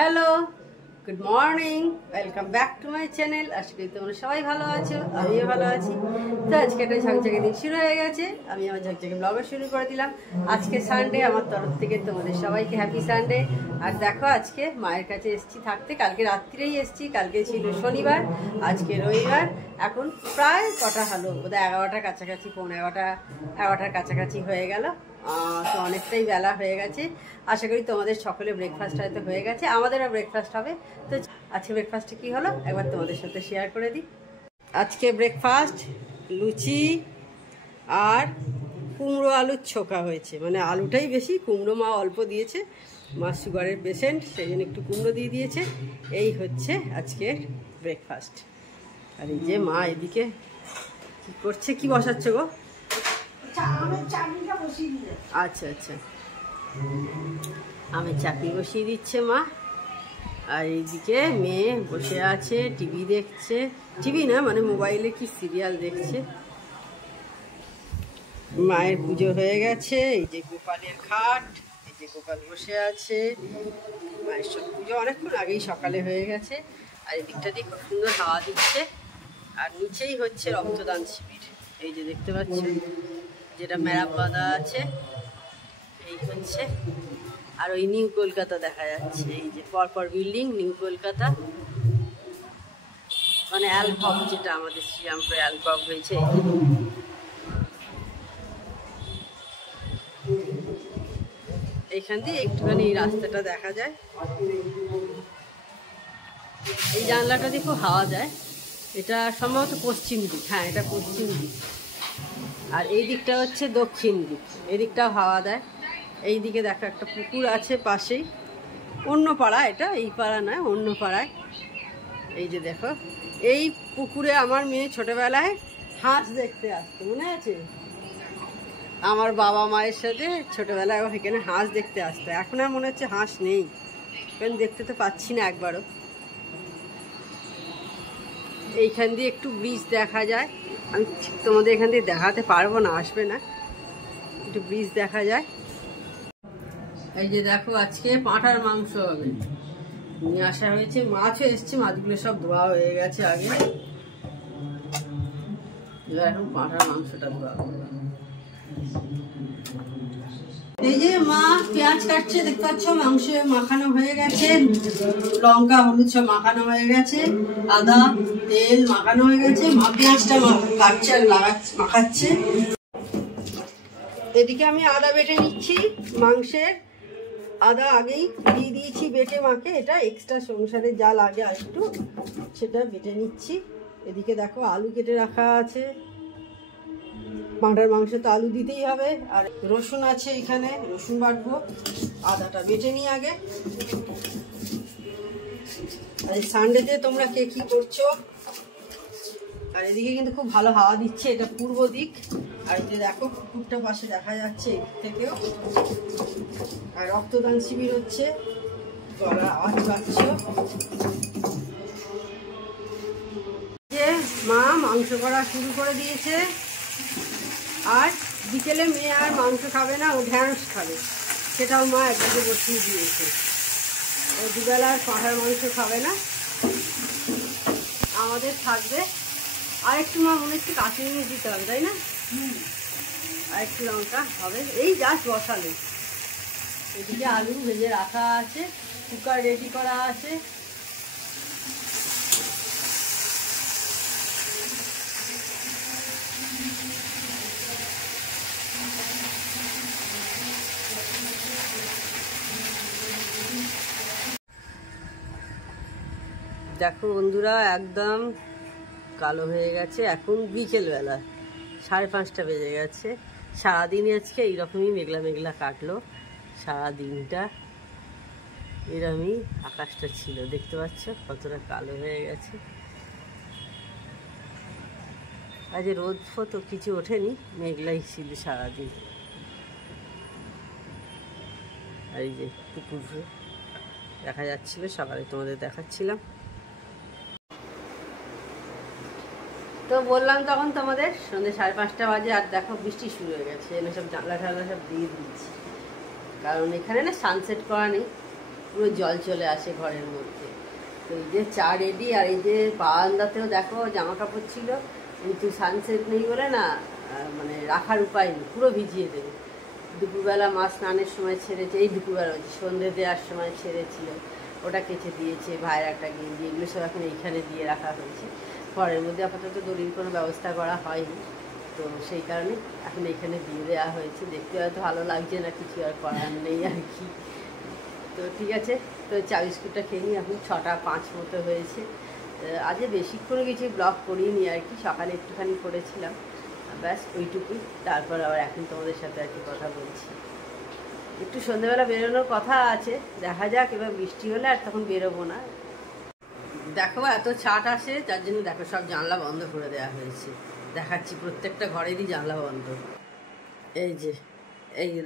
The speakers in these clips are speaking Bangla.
Hello, good morning, welcome back to my channel. আশা করি তোমরা সবাই ভালো আছো, আমিও ভালো আছি। তো আজকে একটা ঝকঝকে দিন শুরু হয়ে গেছে, আমি আমার ঝকঝকে ব্লগও শুরু করে দিলাম। আজকে সানডে, আমার তরফ থেকে তোমাদের সবাইকে হ্যাপি সানডে। আর দেখো, আজকে মায়ের কাছে এসেছি থাকতে, কালকে রাত্রিরেই এসেছি, কালকে ছিল শনিবার, আজকে রবিবার। এখন প্রায় কটা হলো, বোধহয় 11টার কাছাকাছি, 11টার কাছাকাছি হয়ে গেল। তো অনেকটাই বেলা হয়ে গেছে। আশা করি তোমাদের সকলে ব্রেকফাস্ট হয়তো হয়ে গেছে, আমাদেরও ব্রেকফাস্ট হবে। তো আজকে ব্রেকফাস্টে কি হলো একবার তোমাদের সাথে শেয়ার করে দিই। আজকে ব্রেকফাস্ট লুচি আর কুমড়ো আলুর ছোকা হয়েছে, মানে আলুটাই বেশি, কুমড়ো মা অল্প দিয়েছে। মা সুগারের পেশেন্ট, সেই জন্য একটু কুমড়ো দিয়ে দিয়েছে। এই হচ্ছে আজকের ব্রেকফাস্ট। আর এই যে মা এদিকে কি করছে, কি বসাচ্ছ গো? আচ্ছা আচ্ছা, আমের চাটনি বসিয়ে দিচ্ছে মা। আর এইদিকে মেয়ে বসে আছে, টিভি দেখছে, টিভি না মানে মোবাইলে কি সিরিয়াল দেখছে। মায়ের পুজো হয়ে গেছে, এই যে গোপালের খাট, এই যে গোপাল বসে আছে। মায়ের সব পুজো অনেকক্ষণ আগেই সকালে হয়ে গেছে। আর এই দিকটা দিয়ে খুব সুন্দর হাওয়া দিচ্ছে। আর নিচেই হচ্ছে রক্তদান শিবির, এই যে দেখতে পাচ্ছ, যেটা মেরাপ বাঁধা আছে, এই হচ্ছে। আর ওই নিউ কলকাতা দেখা যাচ্ছে, এই যে পরপর বিল্ডিং, নিউ কলকাতা, মানে অ্যালকম, যেটা আমাদের শ্রীরামপুরে অ্যালকম হয়েছে। এইখান দিয়ে একটুখানি রাস্তাটা দেখা যায়, এই জানলাটা দিয়ে খুব হাওয়া যায়। এটা সম্ভবত পশ্চিম দিক, হ্যাঁ এটা পশ্চিম দিক। আর এই দিকটা হচ্ছে দক্ষিণ দিক, এই দিকটাও হাওয়া দেয়। এই দিকে দেখো একটা পুকুর আছে পাশেই, অন্য পাড়া, এটা এই পাড়া নয়, অন্য পাড়ায়। এই যে দেখো, এই পুকুরে আমার মেয়ে ছোটবেলায় হাঁস দেখতে আসতো, মনে আছে? আমার বাবা মায়ের সাথে ছোটবেলায় এখানে হাঁস দেখতে আসতো। এখন আর মনে হচ্ছে হাঁস নেই, কারণ দেখতে তো পাচ্ছি না একবারও। এইখান দিয়ে একটু ব্রিজ দেখা যায়, আমি তোমাদের এখান দিয়ে দেখাতে পারবো না, আসবে না, একটু ব্রিজ দেখা যায়। এই যে দেখো, আজকে পাঁঠার মাংস হবে, নিয়ে আসা হয়েছে। মাছও এসছে, মাছগুলো সব ধোয়া হয়ে গেছে আগে। এবার এখন পাঁঠার মাংসটা ধোয়া হবে। এই যে মা পেঁয়াজ কাটছে, দেখতে পাচ্ছ, মাংস মাখানো হয়ে গেছে, লঙ্কা হলুদ সব মাখানো হয়ে গেছে, আদা তেল মাখানো হয়ে গেছে। মা পেঁয়াজটা কাটছে আর মাখাচ্ছে। এদিকে আমি আদা বেটে নিচ্ছি মাংসের। আদা আগেই দিয়ে দিয়েছি বেটে মাকে, এটা এক্সট্রা সংসারে যা লাগে আর একটু সেটা বেটে নিচ্ছি। এদিকে দেখো আলু কেটে রাখা আছে, পাঁঠার মাংস তো আলু দিতেই হবে। আর রসুন আছে এখানে, রসুন বাটবো, আদাটা বেটে নিই আগে। আর এই সানডেতে তোমরা কে কি করছো? আর এদিকে কিন্তু খুব ভালো হাওয়া দিচ্ছে, এটা পূর্ব দিক। আর এই যে দেখো পুকুরটা পাশে দেখা যাচ্ছে এদিক থেকেও। আর রক্তদান শিবির হচ্ছে, গলার আওয়াজ পাচ্ছ। যে মা মাংস করা শুরু করে দিয়েছে। আর বিকেলে মেয়ে আর মাংস খাবে না, ও ঢ্যাঁড়স খাবে, সেটাও মা একদিকে বসিয়ে দিয়েছে। ও দুবেলা আর পাঁঠার মাংস খাবে না, আমাদের থাকবে। আর একটু মা মনে হচ্ছে কাশ্মীরি দিতে হবে, তাই না? আর একটু লঙ্কা হবে, এই জাস্ট বসালে। এদিকে আলু ভেজে রাখা আছে, কুকার রেডি করা আছে। দেখো বন্ধুরা, একদম কালো হয়ে গেছে, এখন বিকেলবেলা 5:30 বেজে গেছে। সারাদিনই আজকে এইরকমই মেঘলা মেঘলা কাটলো, সারাদিনটা এরকমই আকাশটা ছিল। দেখতে পাচ্ছ কতটা কালো হয়ে গেছে। আজ রোদ ফতো কিছু ওঠেনি, মেঘলাই ছিল সারাদিন। আর এই যে পুকুর দেখা যাচ্ছিল, সকালে তোমাদের দেখাচ্ছিলাম। তো বললাম তখন তোমাদের সন্ধ্যে 5:30 বাজে, আর দেখো বৃষ্টি শুরু হয়ে গেছে। এনে সব জানলা ঠান্লা সব দিয়ে দিয়েছি, কারণ এখানে না সানসেট করা নেই, পুরো জল চলে আসে ঘরের মধ্যে। তো এই যে চা রেডি, আর এই যে বারান্দাতেও দেখো জামা কাপড় ছিল, কিন্তু সানসেট নেই বলে না মানে রাখার উপায় নেই, পুরো ভিজিয়ে দেবে। দুপুরবেলা মা স্নানের সময় ছেড়েছে, এই দুপুরবেলা সন্ধ্যে দেওয়ার সময় ছেড়েছিল, ওটা কেচে দিয়েছে। ভাইয়ের একটা গেঞ্জি, এগুলো সব এখন এইখানে দিয়ে রাখা হয়েছে। ঘরের মধ্যে আপাতত দড়ির কোনো ব্যবস্থা করা হয়নি, তো সেই কারণে এখন এখানে দিয়ে দেওয়া হয়েছে। দেখতে হয়তো ভালো লাগছে না, কিছু আর করার নেই আর কি। তো ঠিক আছে, তো চা বিস্কুটটা খেয়ে নিই। এখন 6:05 মতো হয়েছে। আজ বেশিক্ষণ কিছু ব্লগ করিনি আর কি, সকালে একটুখানি করেছিলাম, ব্যাস ওইটুকুই। তারপর আবার এখন তোমাদের সাথে আর কি কথা বলছি। একটু সন্ধ্যেবেলা বেরোনোর কথা আছে, দেখা যাক। এবার বৃষ্টি হলে আর তখন বেরোবো না। দেখো এত ছাট আসে, যার জন্য দেখো সব জানলা বন্ধ করে দেওয়া হয়েছে। দেখাচ্ছি, প্রত্যেকটা ঘরেরই জানলা বন্ধ। এই যে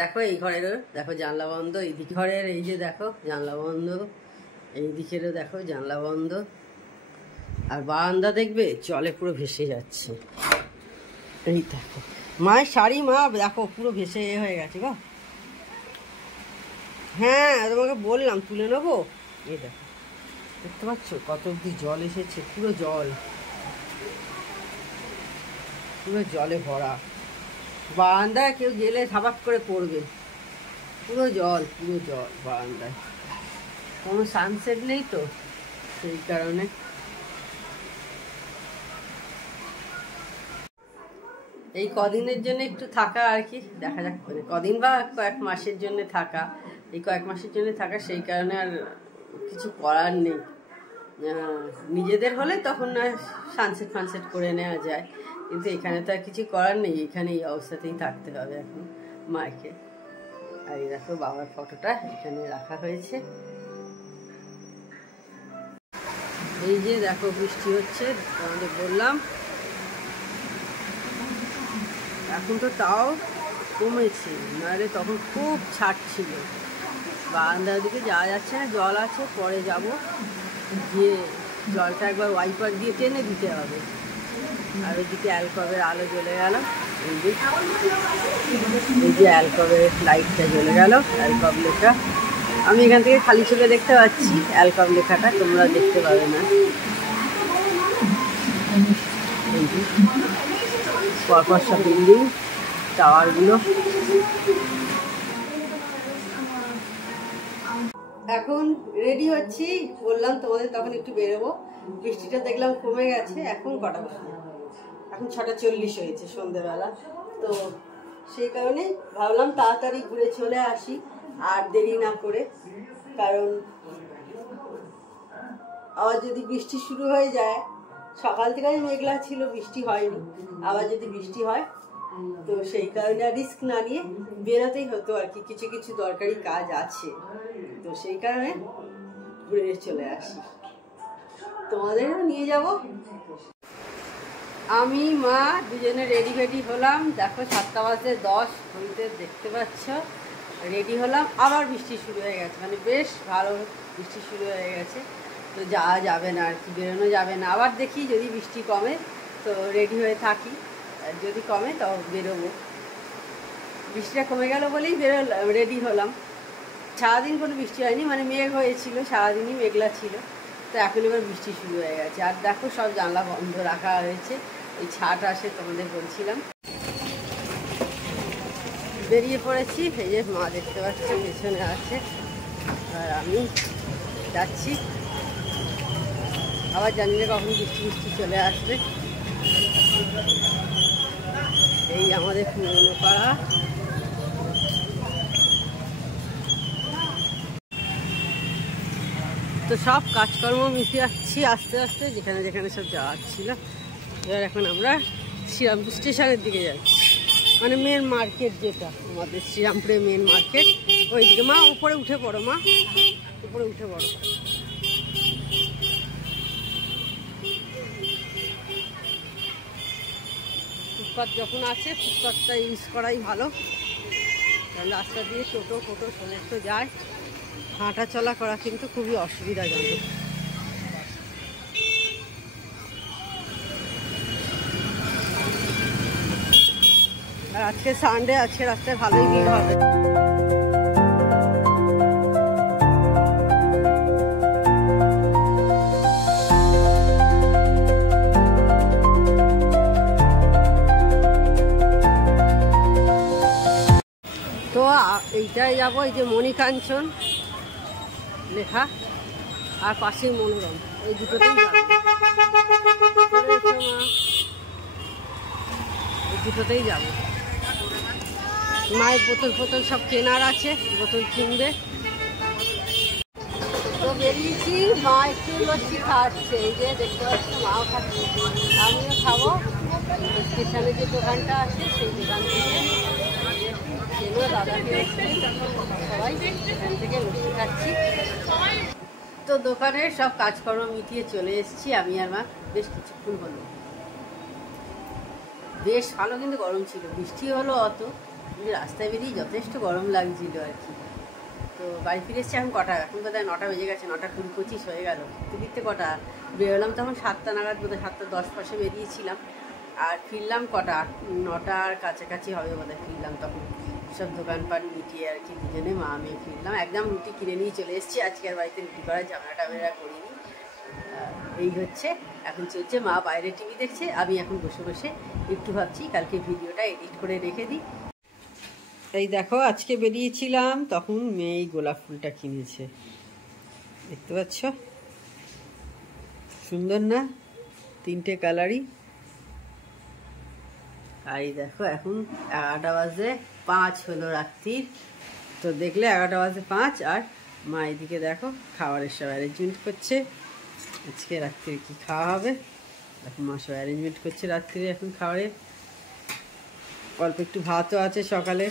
দেখো, এই ঘরেরও দেখো জানলা বন্ধ, এই দিক ঘরের এই যে দেখো জানলা বন্ধ, এই দিকেরও দেখো জানলা বন্ধ। আর বারান্দা দেখবে জলে পুরো ভেসে যাচ্ছে। এই দেখো মায়ের শাড়ি, মা দেখো পুরো ভেসে হয়ে গেছে গো। হ্যাঁ তোমাকে বললাম তুলে নেবো। এই দেখো, দেখতে পাচ্ছ কত অব্দি জল এসেছে, পুরো জল, পুরো জলে ভরা। বারান্দায় কেউ গেলে সাবাক করে পড়বে, পুরো জল, পুরো জল বারান্দায়। কোনো সানসেট নেই তো, সেই কারণে। এই কদিনের জন্য একটু থাকা আর কি, দেখা যাক কদিন বা কয়েক মাসের জন্য থাকা, এই কয়েক মাসের জন্য থাকা, সেই কারণে আর কিছু করার নেই। নিজেদের হলে তখন না সানসেট ফানসেট করে নেওয়া যায়, কিন্তু এখানে তো আর কিছু করার নেই, এখানে এই অবস্থাতেই থাকতে হবে এখন মাকে। আর এই দেখো বাবার ফটোটা এখানে রাখা হয়েছে। এই যে দেখো বৃষ্টি হচ্ছে, তোমাদের বললাম। এখন তো তাও কমেছে, নাহলে তখন খুব ছাট ছিল। বারান্দার দিকে যাওয়া যাচ্ছে না, জল আছে, পরে যাব গিয়ে জলটা একবার ওয়াইপার দিয়ে টেনে দিতে হবে। আর ওইদিকে অ্যালকবের আলো জ্বলে গেল, এই যে অ্যালকবের লাইটটা জ্বলে গেল, অ্যালকব লেখা। আমি এখান থেকে খালি চোখে দেখতে পাচ্ছি, অ্যালকব লেখাটা তোমরা দেখতে পাবে না। পরপর সব বিল্ডিং, টাওয়ারগুলো। এখন রেডি হচ্ছি, বললাম তোমাদের তখন একটু বেরোবো। বৃষ্টিটা দেখলাম কমে গেছে। এখন কটা বাজে? এখন 6:40 হয়েছে সন্ধ্যেবেলা। তো সেই কারণে ভাবলাম তাড়াতাড়ি ঘুরে চলে আসি, আর দেরি না করে। কারণ আবার যদি বৃষ্টি শুরু হয়ে যায়, সকাল থেকে মেঘলা ছিল, বৃষ্টি হয়নি, আবার যদি বৃষ্টি হয় তো সেই কারণে রিস্ক না নিয়ে বেরোতেই হতো আর কি। কিছু কিছু দরকারি কাজ আছে, তো সেই কারণে ঘুরে চলে আসি। তোমাদেরও নিয়ে যাব। আমি মা দুজনে রেডি হলাম। দেখো 7:10 ঘড়িতে দেখতে পাচ্ছ, রেডি হলাম। আবার বৃষ্টি শুরু হয়ে গেছে, মানে বেশ ভালো বৃষ্টি শুরু হয়ে গেছে। তো যাওয়া যাবে না আর কি, বেরোনো যাবে না। আবার দেখি যদি বৃষ্টি কমে তো রেডি হয়ে থাকি, যদি কমে তো বেরোবো। বৃষ্টিটা কমে গেল বলেই রেডি হলাম। সারাদিন কোনো বৃষ্টি হয়নি, মানে মেঘ হয়েছিল, সারাদিনই মেঘলা ছিল। তো এখন এবার বৃষ্টি শুরু হয়ে গেছে। আর দেখো সব জানলা বন্ধ রাখা হয়েছে, ওই ছাট আসে তোমাদের বলছিলাম। বেরিয়ে পড়েছি, এই যে মা দেখতে পাচ্ছি পেছনে আছে, আর আমি যাচ্ছি। আবার জানি না কখন বৃষ্টি চলে আসবে। এই আমাদের পুরনো পাড়া। তো সব কাজকর্ম মিশে যাচ্ছি আস্তে আস্তে, যেখানে যেখানে সব যাওয়ার ছিল। এবার এখন আমরা শ্রীরামপুর স্টেশনের দিকে যাচ্ছি, মানে মেন মার্কেট, যেটা আমাদের শ্রীরামপুরের মেন মার্কেট, ওইদিকে। মা উপরে উঠে পড়ো, মা উপরে উঠে পড়ো। ফুটপাথ যখন আছে, ফুটপাথটা ইউজ করাই ভালো, কারণ রাস্তা দিয়ে টোটো ফোটো সমস্ত যায়। হাঁটা চলা করা কিন্তু খুবই অসুবিধাজনক। আর আজকে সানডে, আজকে রাস্তায় ভালোই ভিড় হবে। এইটাই যাবো, এই যে মণিকাঞ্চন লেখা আর পাশেই মনোরম, এই দুটোতেই যাবো। এই দুটোতেই যাবো। মায়ের বোতল সব কেনার আছে, বোতল কিনবে। তো বেরিয়েছি, মা একটু লস্যি খাচ্ছে, এই যে দেখতে পাচ্ছি মাও খাচ্ছে, আমিও খাবো। স্টেশনে যে দোকানটা আছে সেই দোকান থেকে চেনো দাদাকে সবাই এখান থেকে লস্যি খাচ্ছি। তো দোকানের সব কাজকর্ম মিটিয়ে চলে এসেছি আমি আর মা। বেশ কিছুক্ষণ হলো, বেশ ভালো কিন্তু গরম ছিল, বৃষ্টি হলো অত, কিন্তু রাস্তায় বেরিয়ে যথেষ্ট গরম লাগছিল আর কি। তো বাড়ি ফিরে এসেছি এখন কটা, এখন বোধ হয় 9টা বেজে গেছে, 9:25 হয়ে গেল। ফিরতে কটা বেরোলাম তখন 7টা নাগাদ, বোধ হয় 7:10 পাশে বেরিয়েছিলাম, আর ফিরলাম কটা 9টার কাছাকাছি হবে বোধ হয় ফিরলাম তখন। সব দোকানপাট মিটিয়ে আর কি দুজনে মা আমি ফিরলাম। একদম রুটি কিনে নিয়ে চলে এসেছি, আজকে আর বাড়িতে রুটি করার ঝামেলাটা করিনি। এই হচ্ছে, এখন চলছে, মা বাইরে টিভি দেখছে, আমি এখন বসে বসে একটু ভাবছি কালকে ভিডিওটা এডিট করে রেখে দিই। এই দেখো আজকে বেরিয়েছিলাম তখন মেয়ে গোলাপ ফুলটা কিনেছে, দেখতে পাচ্ছ সুন্দর না, 3টে কালারই। আর এই দেখো এখন 11টা বাজে 5 হলো রাত্রির। তো দেখলে 11টা বাজে 5, আর মা এদিকে দেখো খাবারের সব অ্যারেঞ্জমেন্ট করছে। আজকে রাত্রিরে কি খাওয়া হবে এখন মা সব অ্যারেঞ্জমেন্ট করছে রাত্রিরে এখন খাবারের। অল্প একটু ভাতও আছে সকালে।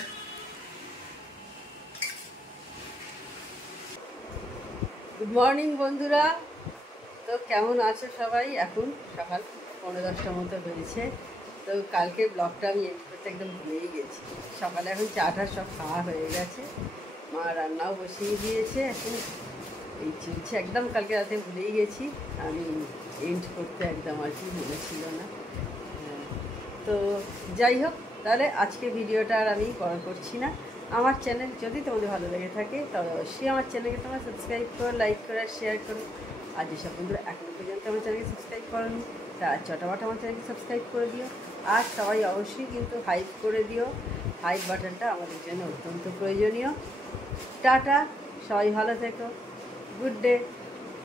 গুড মর্নিং বন্ধুরা, তো কেমন আছো সবাই? এখন সকাল 9:10টার মতো বেরিয়েছে। তো কালকে ব্লগটা আমি এডিট করতে একদম ভুলেই গেছি। সকালে এখন চাটা সব খাওয়া হয়ে গেছে, মা রান্নাও বসিয়ে দিয়েছে, এখন এই চলছে। একদম কালকে রাতে ভুলেই গেছি আমি এন্ড করতে, একদম আর কি মনে ছিল না। তো যাই হোক, তাহলে আজকে ভিডিওটা আর আমি বড় করছি না। আমার চ্যানেল যদি তোমাদের ভালো লেগে থাকে তবে অবশ্যই আমার চ্যানেলকে তোমরা সাবস্ক্রাইব করো, লাইক করো, শেয়ার করো। আর যেসব বন্ধুরা এখনো পর্যন্ত আমার চ্যানেলকে সাবস্ক্রাইব করোনি তারা চটাপট আমার চ্যানেলকে সাবস্ক্রাইব করে দিও। আর সবাই অবশ্যই কিন্তু হাইপ করে দিও, হাইপ বাটনটা আমাদের জন্য অত্যন্ত প্রয়োজনীয়। টাটা, সবাই ভালো থেকো, গুড ডে।